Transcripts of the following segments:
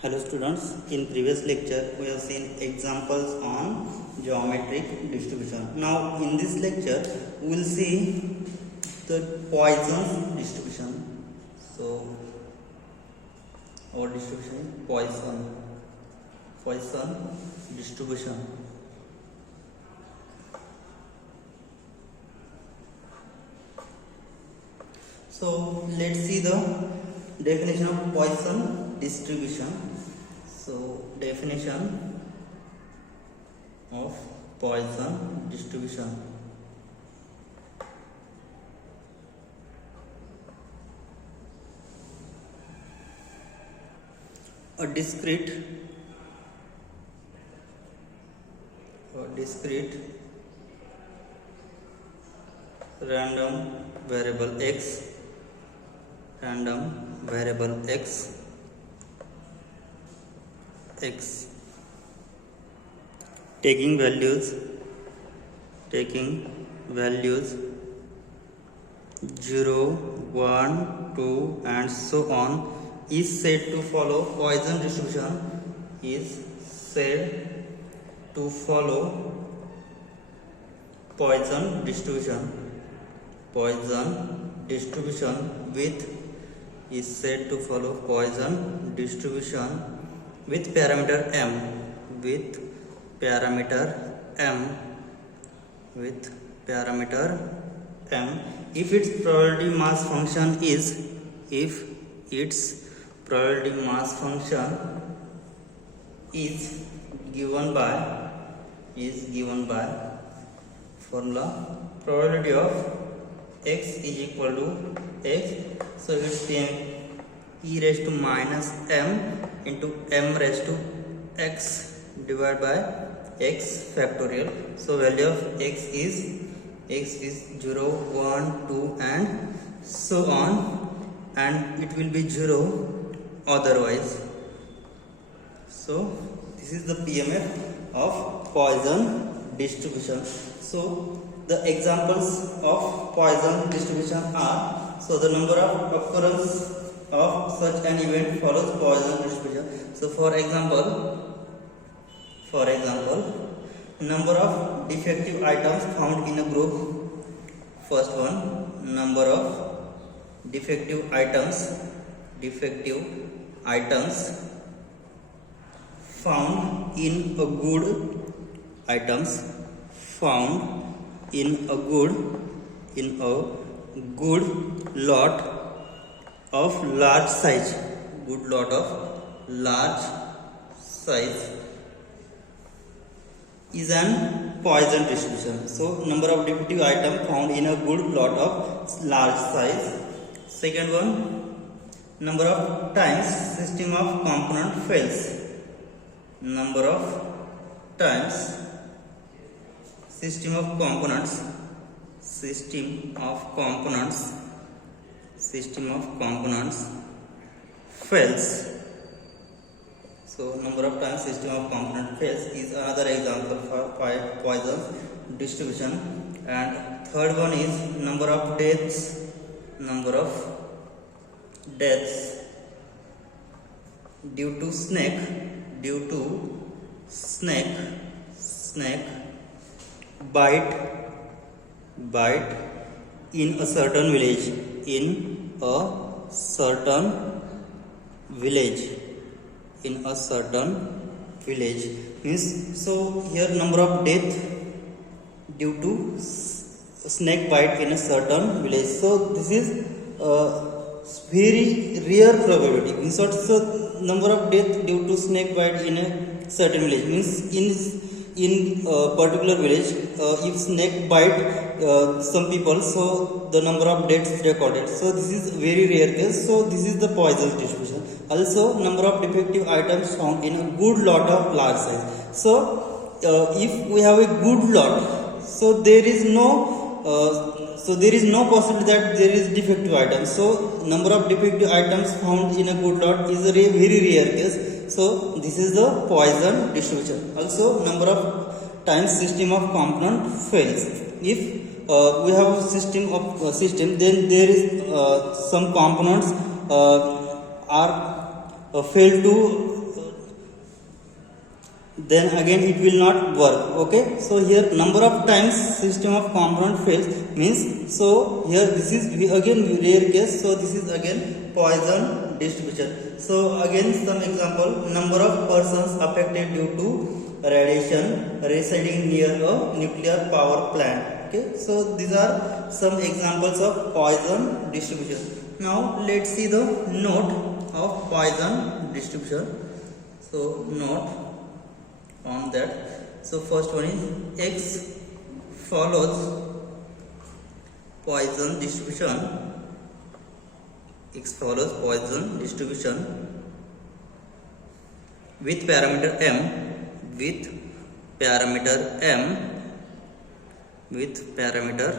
Hello students, in previous lecture we have seen examples on geometric distribution. Now in this lecture we will see the Poisson distribution. So our distribution is Poisson distribution. So let's see the definition of Poisson distribution. So definition of Poisson distribution. A discrete random variable x taking values 0, 1, 2 and so on is said to follow Poisson distribution Poisson distribution is said to follow Poisson distribution with parameter m if its probability mass function is given by formula probability of x is equal to x, so it's e raised to minus m into m raised to x divided by x factorial. So value of x is 0, 1, 2 and so on, and it will be 0 otherwise. So this is the PMF of Poisson distribution. So the examples of Poisson distribution are, so the number of occurrence of such an event follows Poisson distribution. So for example, number of defective items found in a group. First one, number of defective items found in a good lot of large size is an Poisson distribution. So number of defective items found in a good lot of large size. Second one, number of times system of component fails. Number of times system of components fails. So number of times system of component fails is another example for Poisson distribution. And third one is number of deaths due to snake bite in a certain village means, so here number of death due to snake bite in a certain village. So this is very rare probability. So number of death due to snake bite in a certain village means in particular village, if snake bite some people, so the number of deaths recorded. So this is very rare case. So this is the Poisson distribution. Also number of defective items found in a good lot of large size. So if we have a good lot, so there is no possibility that there is defective items. So number of defective items found in a good lot is a very rare case. So this is the Poisson distribution. Also number of times system of component fails. If we have a system, then there is some components are fail to then again it will not work. Okay, so here number of times system of component fails means, so here this is again rare case, so this is again Poisson distribution. So again some example, number of persons affected due to radiation residing near a nuclear power plant. Okay, so these are some examples of Poisson distribution. Now let's see the note of Poisson distribution. So note on that, so first one is X follows Poisson distribution. X follows Poisson distribution with parameter m, with parameter m, with parameter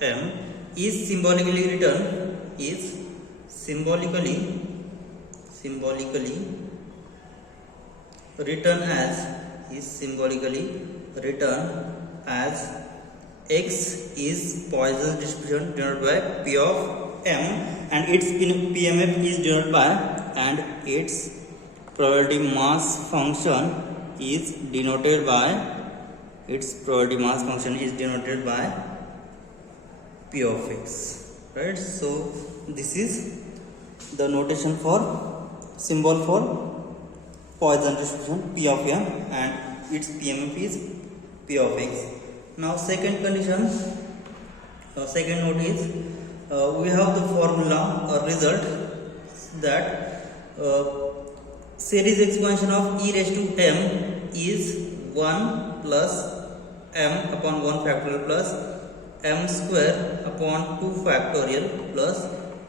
m, is symbolically written, is symbolically written as, is symbolically written as X is Poisson distribution denoted by P of m, and its PMF is denoted by, and its probability mass function is denoted by, its probability mass function is denoted by P of x. Right? So this is the notation for symbol for Poisson distribution P of m, and its PMF is P of x. Now second condition, second note is we have the formula or result that series expansion of e raised to m is 1 plus m upon 1 factorial plus m square upon 2 factorial plus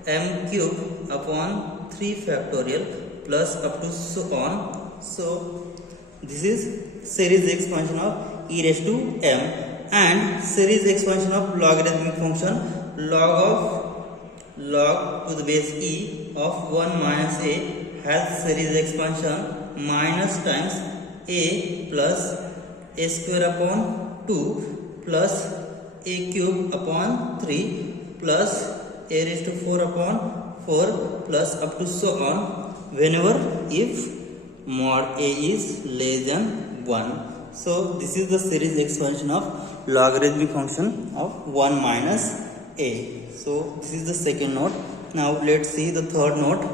m cube upon 3 factorial plus up to so on. So this is series expansion of e raised to m, and series expansion of logarithmic function log to the base e of 1 minus a has series expansion minus times a plus a square upon 2 plus a cube upon 3 plus a raised to 4 upon 4 plus up to so on, whenever if mod a is less than 1. So this is the series expansion of logarithmic function of 1 minus a. So this is the second note. Now let's see the third note.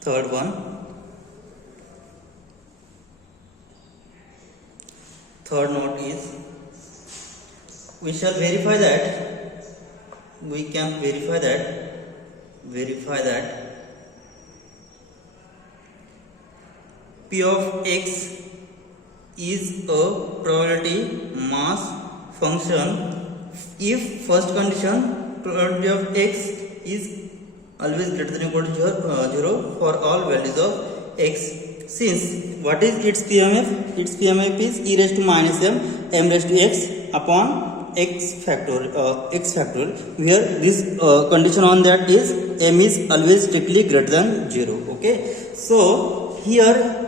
Third one. Third note is, we shall verify that, we can verify that P of x is a probability mass function if first condition probability of x is always greater than equal to 0 for all values of x. Since what is its PMF? Its PMF is e raised to minus m raised to x upon x factorial, where this condition on that is m is always strictly greater than 0. Okay, so here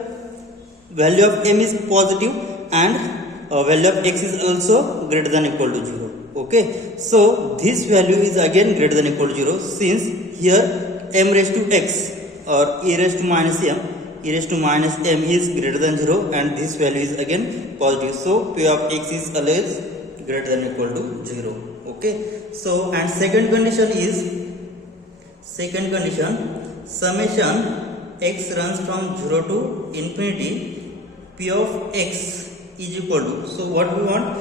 value of m is positive and value of x is also greater than equal to 0. Okay, so this value is again greater than equal to 0, since here m raised to x or e raised to minus m is greater than 0, and this value is again positive. So P of x is always greater than equal to 0. Okay, so and second condition is, summation x runs from 0 to infinity, P of x is equal to, so what we want,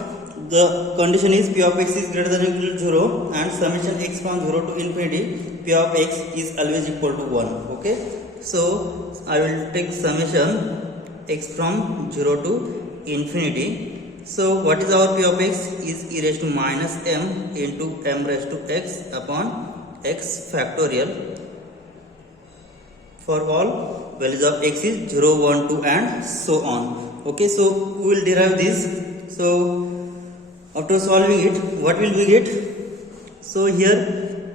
the condition is P of x is greater than equal to 0, and summation x from 0 to infinity, P of x is always equal to 1. Okay, so I will take summation x from 0 to infinity. So what is our P of x is e raised to minus m into m raised to x upon x factorial for all values of x is 0, 1, 2 and so on. Okay, so we will derive this. So after solving it, what will we get? So here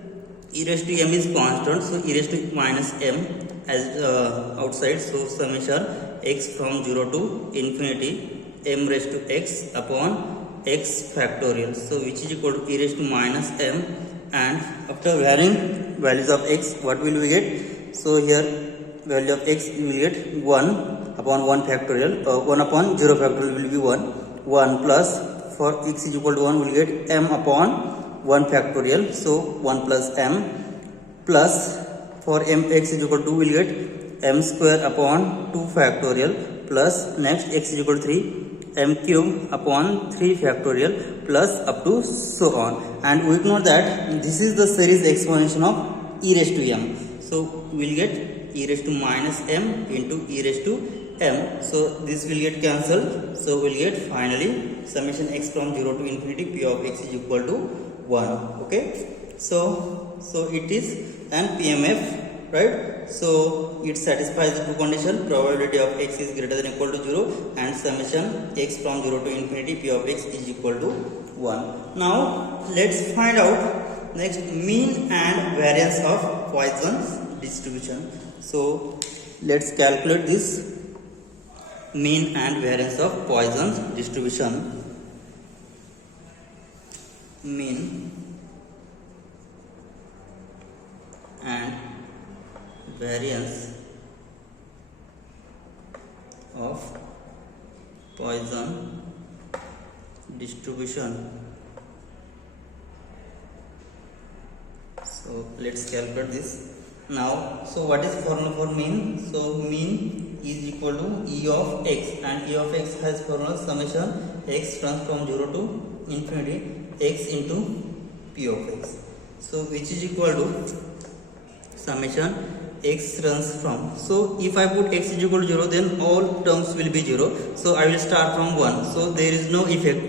e raised to m is constant, so e raised to minus m as outside, so summation x from 0 to infinity m raised to x upon x factorial, so which is equal to e raised to minus m, and after varying values of x, what will we get? So here value of x, you will get 1 upon 1 factorial, 1 upon 0 factorial will be 1 plus for x is equal to 1 will get m upon 1 factorial, so 1 plus m plus for m x is equal to will get m square upon 2 factorial plus next x is equal to 3 m cube upon 3 factorial plus up to so on. And we know that this is the series exponential of e raised to m. So we will get e raised to minus m into e raised to m. So this will get cancelled. So we will get finally summation x from 0 to infinity p of x is equal to 1. Okay. So it is an PMF, right? So it satisfies the two conditions: probability of x is greater than or equal to 0 and summation x from 0 to infinity p of x is equal to 1. Now let's find out next mean and variance of Poisson's distribution. So let's calculate this mean and variance of Poisson's distribution. Mean and variance of Poisson distribution. So let's calculate this now. So what is formula for mean? So mean is equal to e of x, and e of x has formula summation x runs from 0 to infinity x into p of x. So which is equal to summation x runs from, so if I put x is equal to 0 then all terms will be 0, so I will start from 1, so there is no effect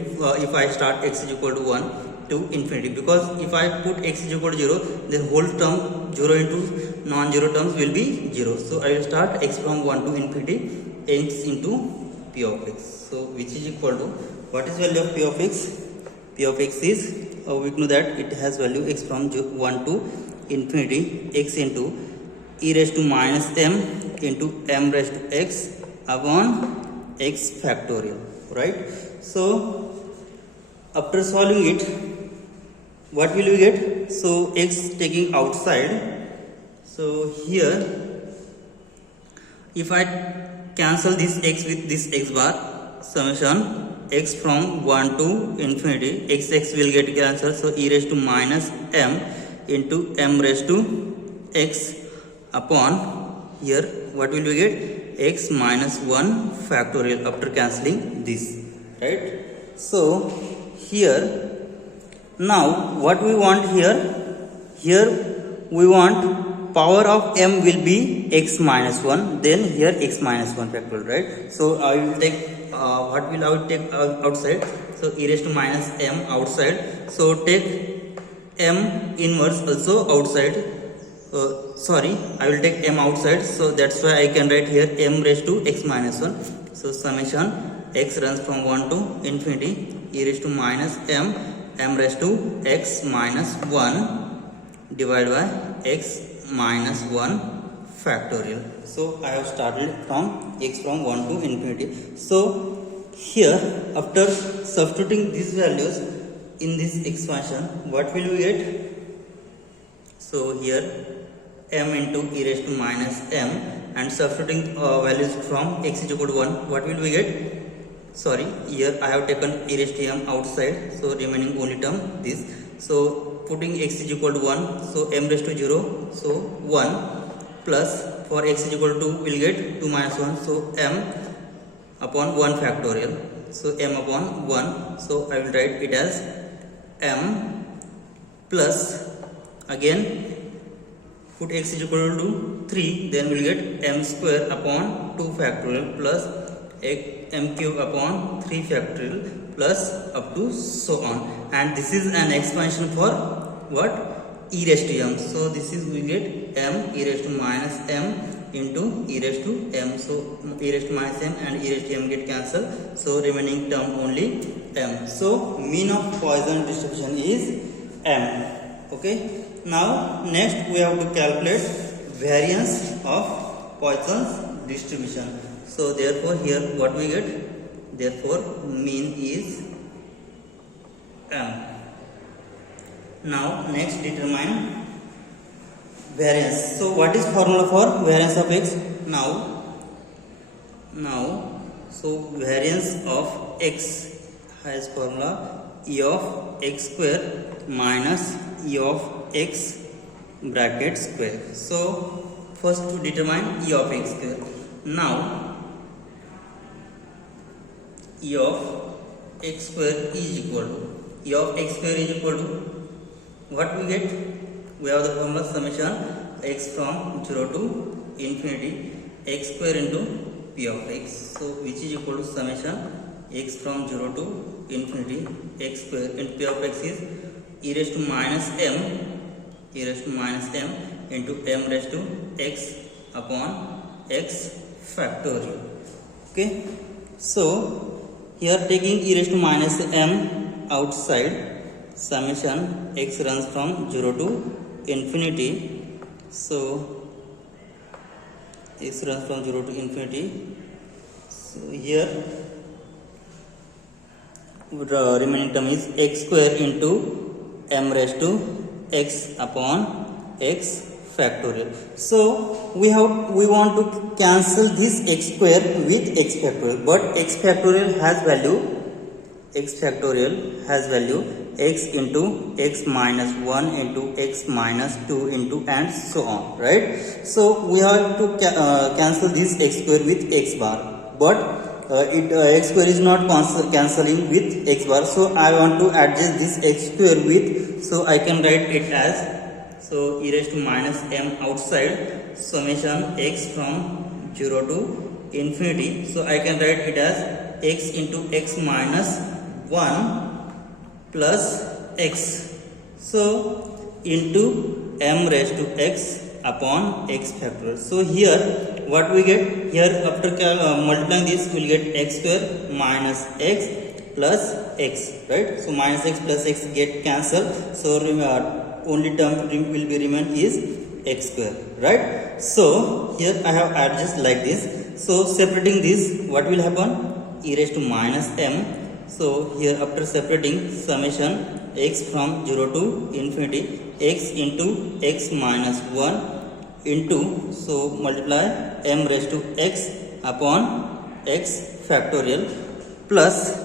if I start x is equal to 1 to infinity, because if I put x is equal to 0 then whole term 0 into non-zero terms will be 0, so I will start x from 1 to infinity x into p of x. So which is equal to, what is value of p of x? P of x is, we know that it has value x from 1 to infinity x into e raised to minus m into m raised to x upon x factorial, right? So after solving it, what will we get? So x taking outside, so here if I cancel this x with this x bar, summation x from 1 to infinity x will get cancelled, so e raised to minus m into m raised to x upon, here what will we get? X minus 1 factorial after cancelling this, right? So here now what we want here we want power of m will be x minus 1, then here x minus 1 factorial, right? So I will take what will I will take outside, so e raised to minus m outside, so take m inverse also outside, sorry, I will take m outside, so that's why I can write here m raised to x minus 1. So summation x runs from 1 to infinity e raised to minus m raised to x minus 1 divided by x minus 1 factorial. So I have started from x from 1 to infinity. So here after substituting these values in this expansion, what will we get? So here m into e raised to minus m, and substituting values from x is equal to 1, what will we get? Sorry, here I have taken e raised to m outside, so remaining only term this. So putting x is equal to 1, so m raised to 0, so 1 plus for x is equal to 2 will get 2 minus 1, so m upon 1 factorial, so m upon 1, so I will write it as m plus again put x is equal to 3, then we will get m square upon 2 factorial plus m cube upon 3 factorial plus up to so on. And this is an expansion for what? E raised to m. So this is we get m e raised to minus m into e raised to m. So e raised to minus m and e raised to m get cancelled. So remaining term only m. So mean of Poisson distribution is m. Okay. Now next we have to calculate variance of Poisson's distribution. So therefore here what we get? Therefore mean is m. Now next determine variance. So what is formula for variance of x? Now so variance of x has formula e of x square minus e of x bracket square. So first to determine e of x square. Now e of x square is equal to what we get? We have the formula summation x from 0 to infinity x square into p of x. So which is equal to summation x from 0 to infinity x square into p of x is e raised to minus m into m raised to x upon x factorial. Okay, so here taking e raised to minus m outside, summation x runs from 0 to infinity. So x runs from 0 to infinity. So here the remaining term is x square into m raised to x upon x factorial. So we want to cancel this x square with x factorial, but x factorial has value x into x minus 1 into x minus 2 into and so on, right? So we have to cancel this x square with x bar, but x square is not cancelling with x bar, so I want to adjust this x square with, so I can write it as, so e raised to minus m outside, summation x from 0 to infinity, so I can write it as x into x minus 1 plus x, so into m raised to x upon x factorial. So here what we get, here after multiplying this we will get x square minus x plus x, right? So minus x plus x get cancelled, so only term will be remain is x square, right? So here I have adjusted like this. So separating this, what will happen? E raised to minus m. So here after separating, summation x from 0 to infinity x into x minus 1 into, so multiply m raised to x upon x factorial plus,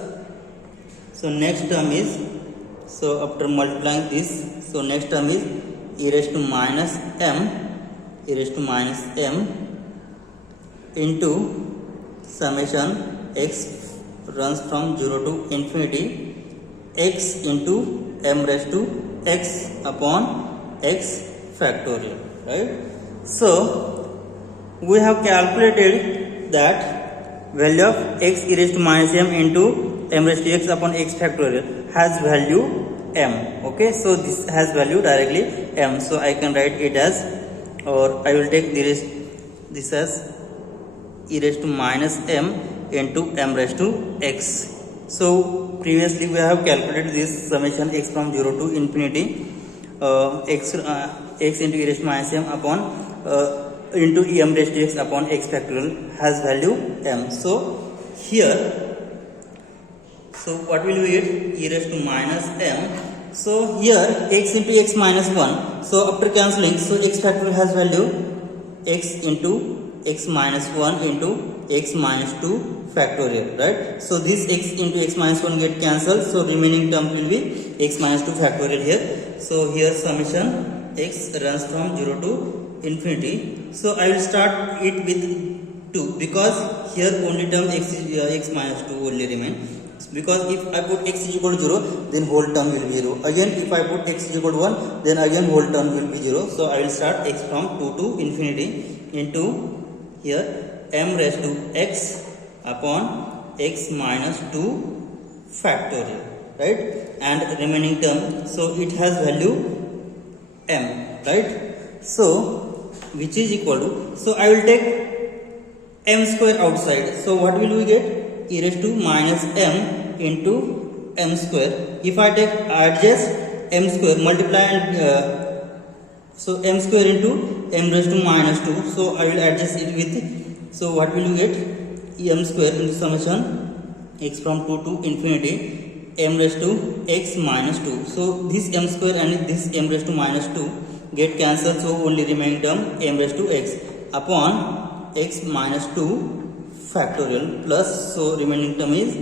so next term is, so after multiplying this, so next term is e raised to minus m into summation x runs from 0 to infinity x into m raised to x upon x factorial, right? So we have calculated that value of x e raised to minus m into m raised to x upon x factorial has value m. Okay, so this has value directly m, so I can write it as, or I will take this as e raised to minus m into m raised to x. So previously we have calculated this summation x from 0 to infinity x into e raised to minus m upon into m raised to x upon x factorial has value m. So here, so what will we get? E raised to minus m. So here x into x minus 1, so after cancelling, so x factorial has value x into x minus 1 into x minus 2 factorial, right? So this x into x minus 1 get cancelled, so remaining term will be x minus 2 factorial here. So here summation x runs from 0 to infinity. So I will start it with 2, because here only term x minus 2 only remain, because if I put x is equal to 0, then whole term will be 0. Again if I put x is equal to 1, then again whole term will be 0. So I will start x from 2 to infinity into here m raised to x upon x minus 2 factorial, right? And remaining term, so it has value m, right? So which is equal to, so I will take m square outside, so what will we get? E raised to minus m into m square. If I take adjust m square, multiply and so m square into m raised to minus 2, so I will adjust it with, so what will you get? M square into summation x from 2 to infinity m raised to x minus 2. So this m square and this m raised to minus 2 get cancelled, so only remaining term m raised to x upon x minus 2 factorial plus, so remaining term is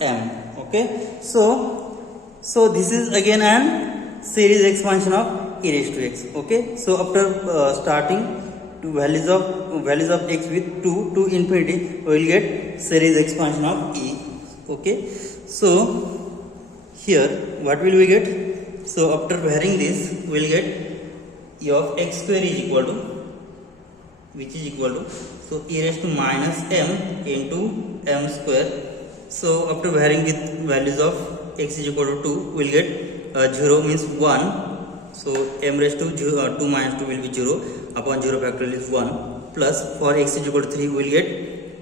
m. Okay, so this is again an series expansion of e raised to x. Okay, so after starting to values of x with 2 to infinity, we will get series expansion of e. Okay, so here what will we get? So after varying this, we will get e of x square is equal to, which is equal to, so e raised to minus m into m square. So after varying with values of x is equal to 2, we will get 0 means 1. So m raised to 2 minus 2 will be 0 upon 0 factorial is 1, plus for x is equal to 3 we will get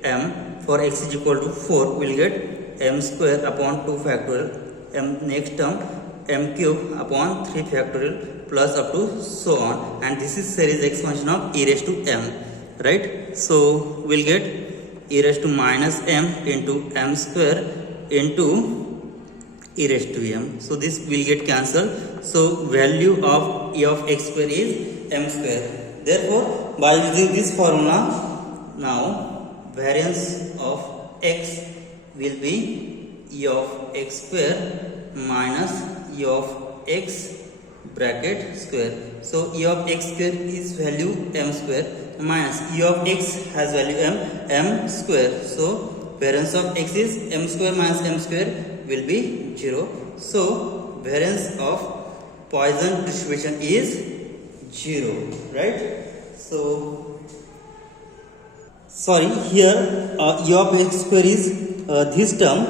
m, for x is equal to 4 we will get m square upon 2 factorial, m next term m cube upon 3 factorial plus up to so on, and this is series expansion of e raised to m, right? So we'll get e raised to minus m into m square into e raised to m. So this will get cancelled. So value of e of x square is m square. Therefore, by using this formula, now variance of x will be e of x square minus e of x bracket square. So e of x square is value m square minus e of x has value m square. So variance of x is m square minus m square will be 0. So variance of Poisson distribution is 0, right? So sorry, here e of x square is this term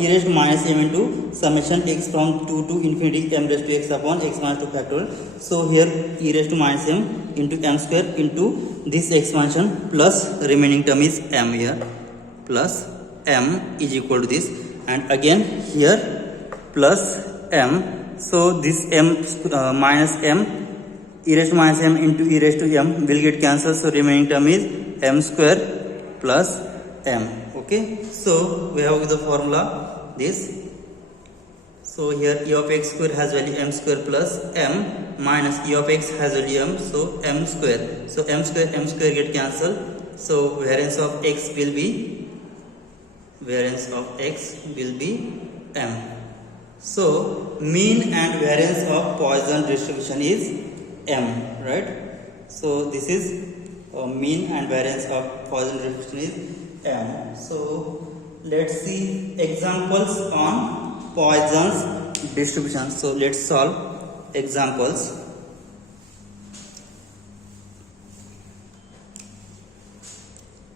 e raised to minus m into summation x from 2 to infinity m raised to x upon x minus 2 factorial. So here e raised to minus m into m square into this expansion plus remaining term is m here, plus m is equal to this, and again here plus m. So this m minus m, e raised to minus m into e raised to m will get cancelled. So remaining term is m square plus m. Okay, so we have the formula this. So here e of x square has value m square plus m minus e of x has value m, so m square. So m square get cancelled. So variance of x will be m. So mean and variance of Poisson distribution is m, right? So this is mean and variance of Poisson distribution is m. So let's see examples on Poisson's distribution. So let's solve examples.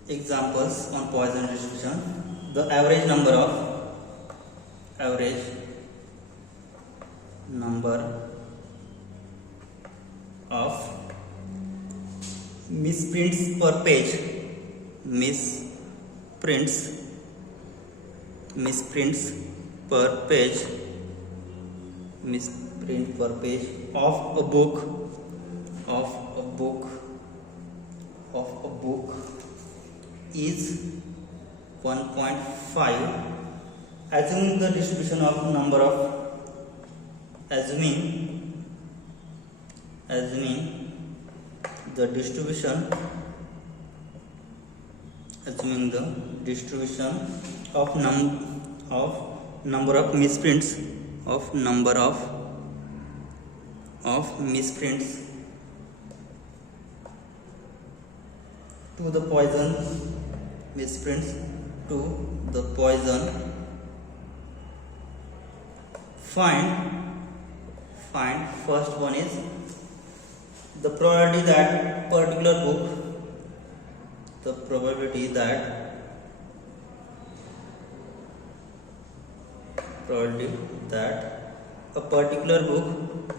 Examples on Poisson distribution. The average number of misprints per page, misprint per page of a book is 1.5, assuming the distribution of number of the distribution of number of misprints to the Poisson misprints to the Poisson. Find first one is the probability that particular book,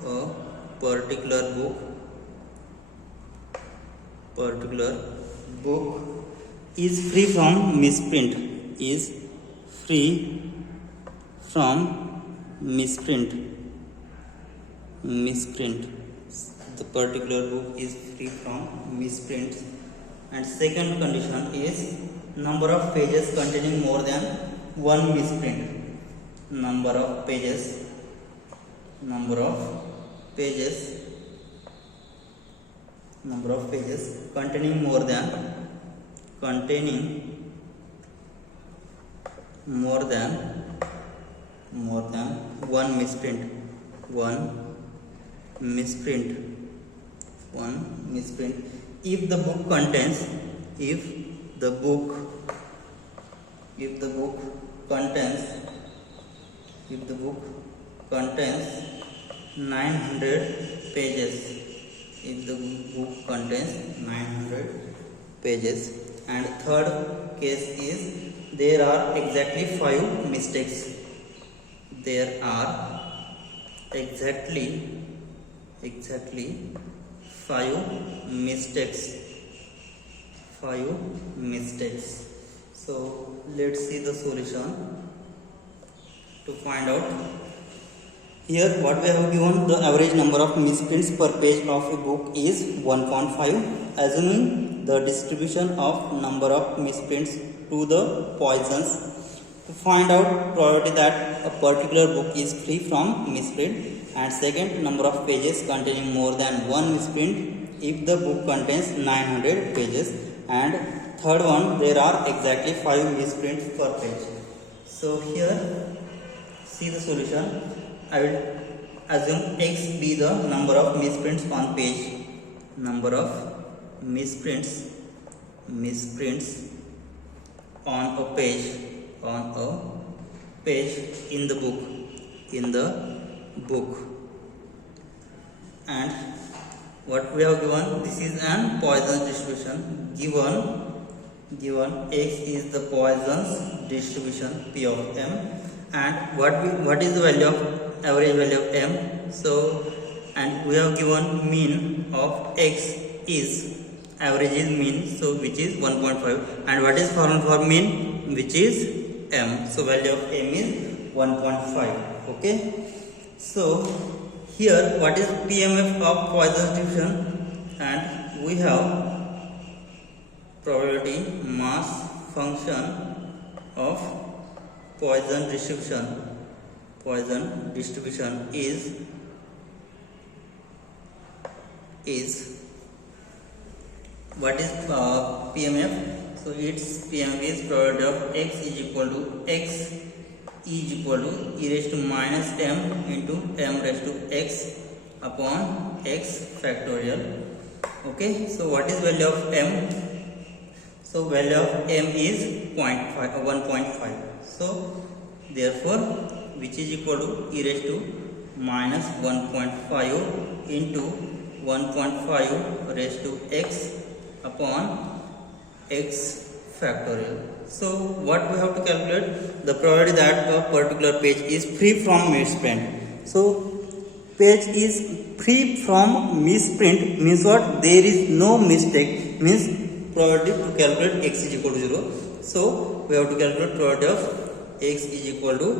a particular book is free from misprint, the particular book is free from misprints. And second condition is number of pages containing more than one misprint. Number of pages number of pages containing more than one misprint if the book contains if the book contains 900 pages, if the book contains 900 pages. And third case is there are exactly 5 mistakes. There are exactly 5 mistakes. So let's see the solution to find out. Here what we have given, the average number of misprints per page of a book is 1.5, assuming the distribution of number of misprints to the poisons. To find out probability that a particular book is free from misprint, and second, number of pages containing more than one misprint if the book contains 900 pages, and third one, there are exactly 5 misprints per page. So here see the solution. I will assume x be the number of misprints on page, number of misprints on a page in the book. And what we have given, this is an Poisson distribution. Given x is the Poisson's distribution P of m, and what is the value of average value of m. So, and we have given mean of x is, average is mean, so which is 1.5, and what is formula for mean, which is m. So value of m is 1.5. Okay. So here what is PMF of Poisson distribution, and we have probability mass function of Poisson distribution is what is PMF? So its PMF is probability of x is equal to e raised to minus m into m raised to x upon x factorial. Okay, so what is value of m? So value of m is 1.5. So therefore, which is equal to e raised to minus 1.5 into 1.5 raised to x upon x factorial. So what we have to calculate? The probability that a particular page is free from misprint. So page is free from misprint means what? There is no mistake, means probability to calculate x is equal to 0. So we have to calculate probability of x is equal to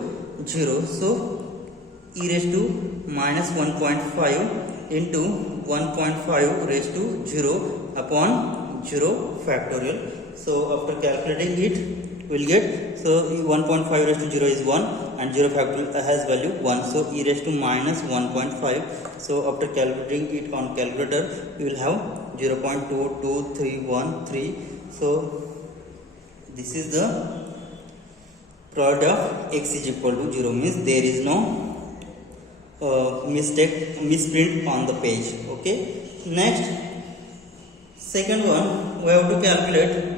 0. So e raised to minus 1.5 into 1.5 raised to 0 upon 0 factorial. So after calculating it, we will get, so 1.5 raised to 0 is 1 and 0 factorial has value 1. So e raised to minus 1.5. So after calculating it on calculator, we will have 0.22313. So this is the probability of x is equal to 0, means there is no misprint on the page. Okay. Next, second one, we have to calculate.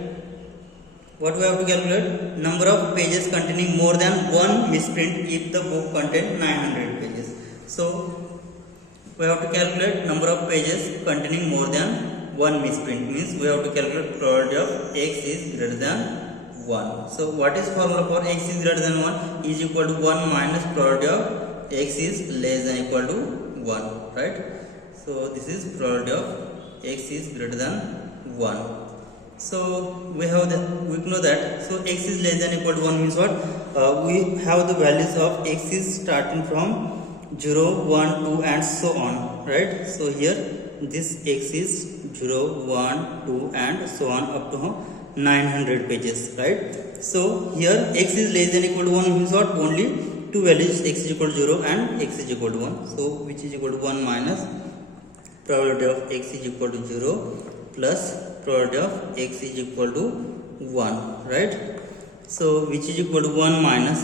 What we have to calculate? Number of pages containing more than one misprint if the book contains 900 pages. So we have to calculate number of pages containing more than one misprint, means we have to calculate probability of x is greater than 1. So what is formula for x is greater than 1? Is equal to 1 minus probability of x is less than equal to 1, right? So this is probability of x is greater than 1. So we know that, so x is less than equal to 1 means what? We have the values of x is starting from 0, 1, 2 and so on, right? So here this x is 0, 1, 2 and so on up to 900 pages, right? So here x is less than equal to 1 means what? Only two values, x is equal to 0 and x is equal to 1. So which is equal to 1 minus probability of x is equal to 0 plus probability of x is equal to 1, right? So which is equal to 1 minus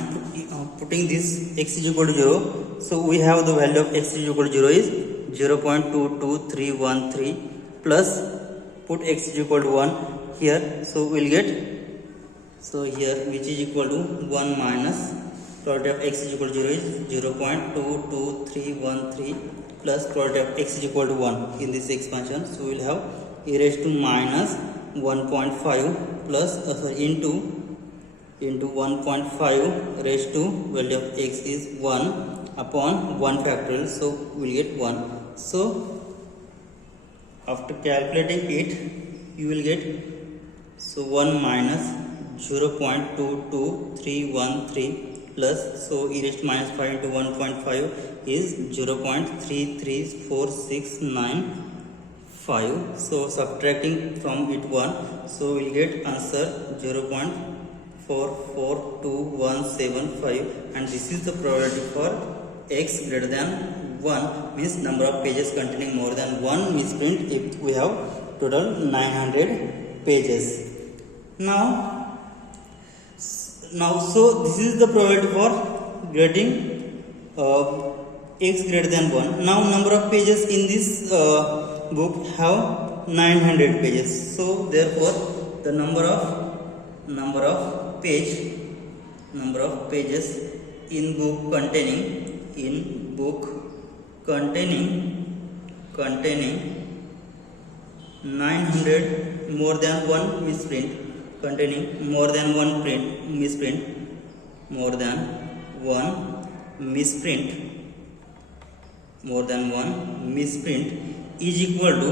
putting this x is equal to 0. So we have the value of x is equal to 0 is 0.22313 plus put x is equal to 1 here. So we'll get, so here which is equal to 1 minus probability of x is equal to 0 is 0.22313 plus probability of x is equal to 1 in this expansion. So we'll have e raised to minus 1.5 plus into 1.5 raised to value of x is 1 upon 1 factorial. So we'll get 1. So after calculating it, you will get, so 1 minus 0.22313 plus, so e raised to minus 5 into 1.5 is 0.334695. So subtracting from it 1, so we'll get answer 0.442175, and this is the probability for x greater than 1, means number of pages containing more than one misprint if we have total 900 pages. Now so this is the probability for getting x greater than 1. Now number of pages in this book have 900 pages. So therefore the number of pages in book containing 900 more than one misprint, containing more than one misprint is equal to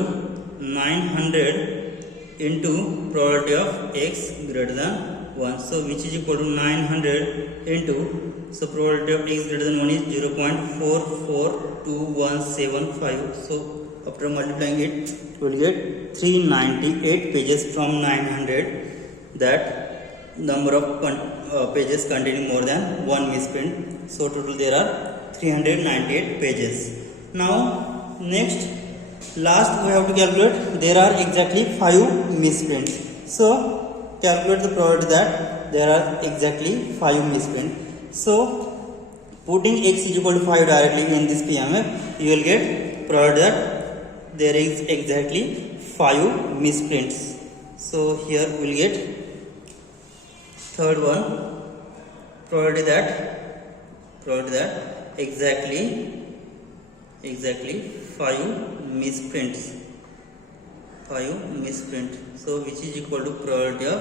900 into probability of x greater than 1. So which is equal to 900 into, so probability of x greater than 1 is 0.442175. So after multiplying it, we will get 398 pages from 900, that number of pages containing more than one misprint. So total there are 398 pages. Now next, last we have to calculate, there are exactly 5 misprints. So calculate the probability that there are exactly 5 misprints. So putting x is equal to 5 directly in this PMF, you will get probability that there is exactly 5 misprints. So here we will get third one, probability that exactly 5 misprints. So which is equal to probability of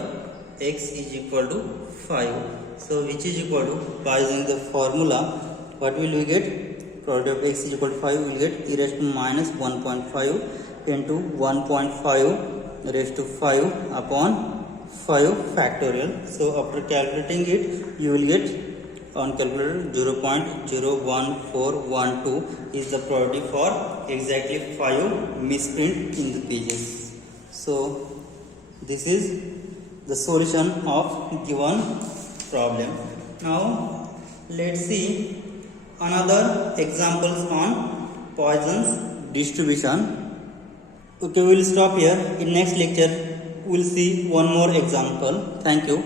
x is equal to 5. So which is equal to, by using the formula, what will we get? Probability of x is equal to 5, we will get e raised to minus 1.5 into 1.5 raised to 5 upon 5 factorial. So after calculating it, you will get on calculator 0.01412 is the probability for exactly 5 misprint in the pages. So this is the solution of given problem. Now let's see another examples on Poisson's distribution. Okay, we will stop here. In next lecture we will see one more example. Thank you.